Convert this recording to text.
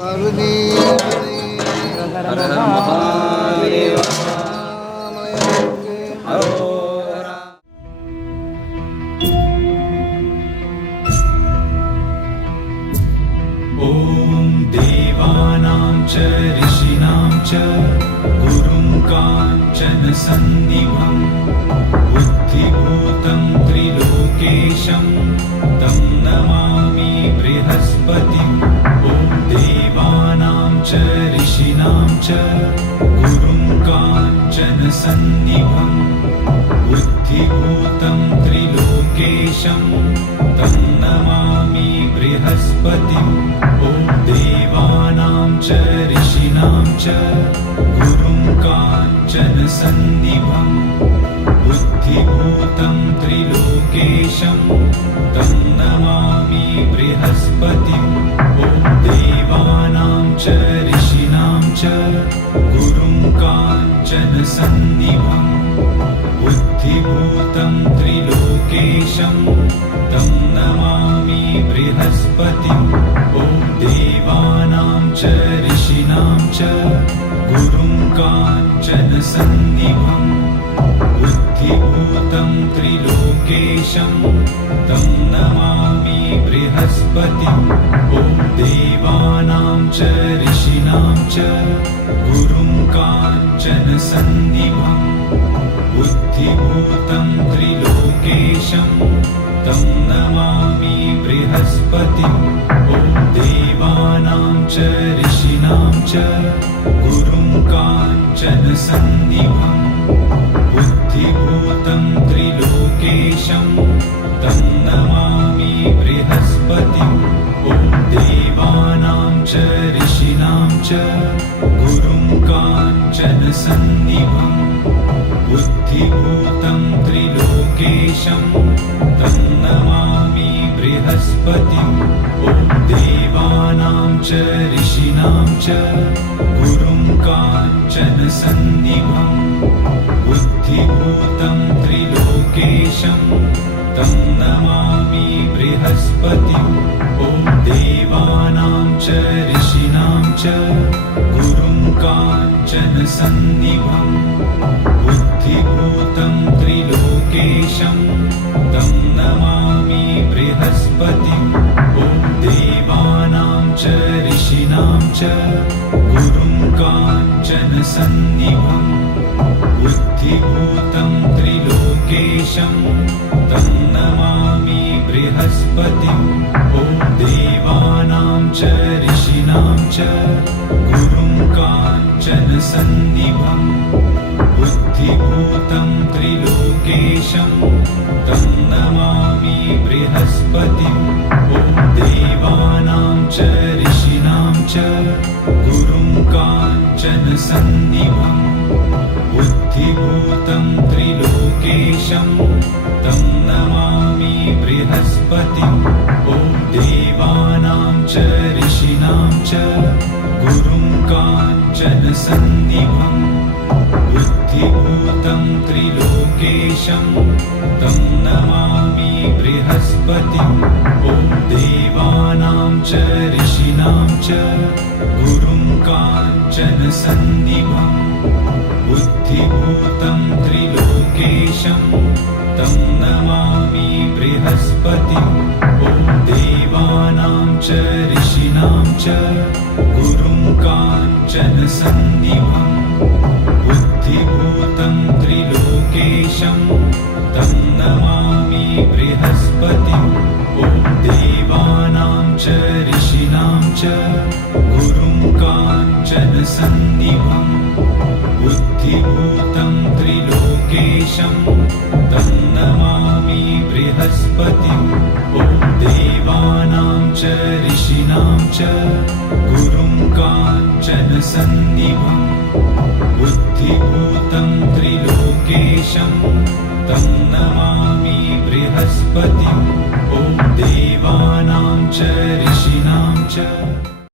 पार्वती हर हर महादेव. ॐ देवानां च ऋषीणां च गुरुं काञ्चन सन्निभं बुद्धिभूतं त्रिलोकेशं तं नमामि बृहस्पतिम्. ॐ देवानां च ऋषीणां च गुरुं काञ्चन सन्निभं बुद्धिभूतं त्रिलोकेशं तं नमामि बृहस्पतिम्. ॐ देवानां च ऋषीणां च गुरुं काञ्चन सन्निभं बुद्धिभूतं त्रिलोकेशं तं नमामि बृहस्पतिम्. ॐ देवानां च ऋषीणां च गुरुं काञ्चन सन्निभं बुद्धिभूतं त्रिलोकेशं तं नमामि बृहस्पतिम्. ॐ देवानां च ऋषीणां च गुरुं काञ्चन सन्निभं बुद्धिभूतं त्रिलोकेशं तं नमामि बृहस्पतिम्. ॐ देवानां च ऋषीणां च गुरुं काञ्चन सन्निभं बुद्धिभूतं त्रिलोकेशं तं नमामि बृहस्पतिम्. ॐ देवानां च ऋषीणां च गुरुं काञ्चन सन्निभं बुद्धिभूतं त्रिलोकेशं तं नमामि बृहस्पतिम्. ॐ देवानां च ऋषीणां च गुरुं काञ्चन सन्निभं बुद्धिभूतं त्रिलोकेशं तं नमामि बृहस्पतिम्. ॐ देवानां च ऋषीणां च गुरुं काञ्चन सन्निभं बुद्धिभूतं त्रिलोकेशं तं नमामि बृहस्पतिम्. ॐ देवानां च ऋषीणां च गुरुं काञ्चन सन्निभं बुद्धिभूतं त्रिलोकेशं तं नमामि बृहस्पतिम्. ॐ देवानां च ऋषीणां च गुरुं काञ्चन सन्निभं बुद्धिभूतं त्रिलोकेशं तं नमामि बृहस्पतिम्. ॐ देवानां च ऋषीणां च गुरुं काञ्चन सन्निभं बुद्धिभूतं त्रिलोकेशं तं नमामि बृहस्पतिम्. ॐ देवानां च ऋषीणां च गुरुं काञ्चन सन्निभं बुद्धिभूतं त्रिलोकेशं तं नमामि बृहस्पतिम्. ॐ देवानां च ऋषीणां च गुरुं काञ्चन सन्निभं बुद्धिभूतं त्रिलोकेशं तं नमामि बृहस्पतिम्. ॐ देवानां च ऋषीणां च गुरुं काञ्चन सन्निभं बुद्धिभूतं त्रिलोकेशं तं नमामि बृहस्पतिम्. ॐ देवानां च ऋषीणां च गुरुं काञ्चन सन्निभं बुद्धिभूतं त्रिलोकेशं तं नमामि बृहस्पतिम्. ॐ देवानां च ऋषीणां च गुरुं काञ्चन सन्निभं बुद्धिभूतं त्रिलोकेशं तं नमामि बृहस्पतिम्. ॐ देवानां च ऋषीणां च गुरुं काञ्चन सन्निभं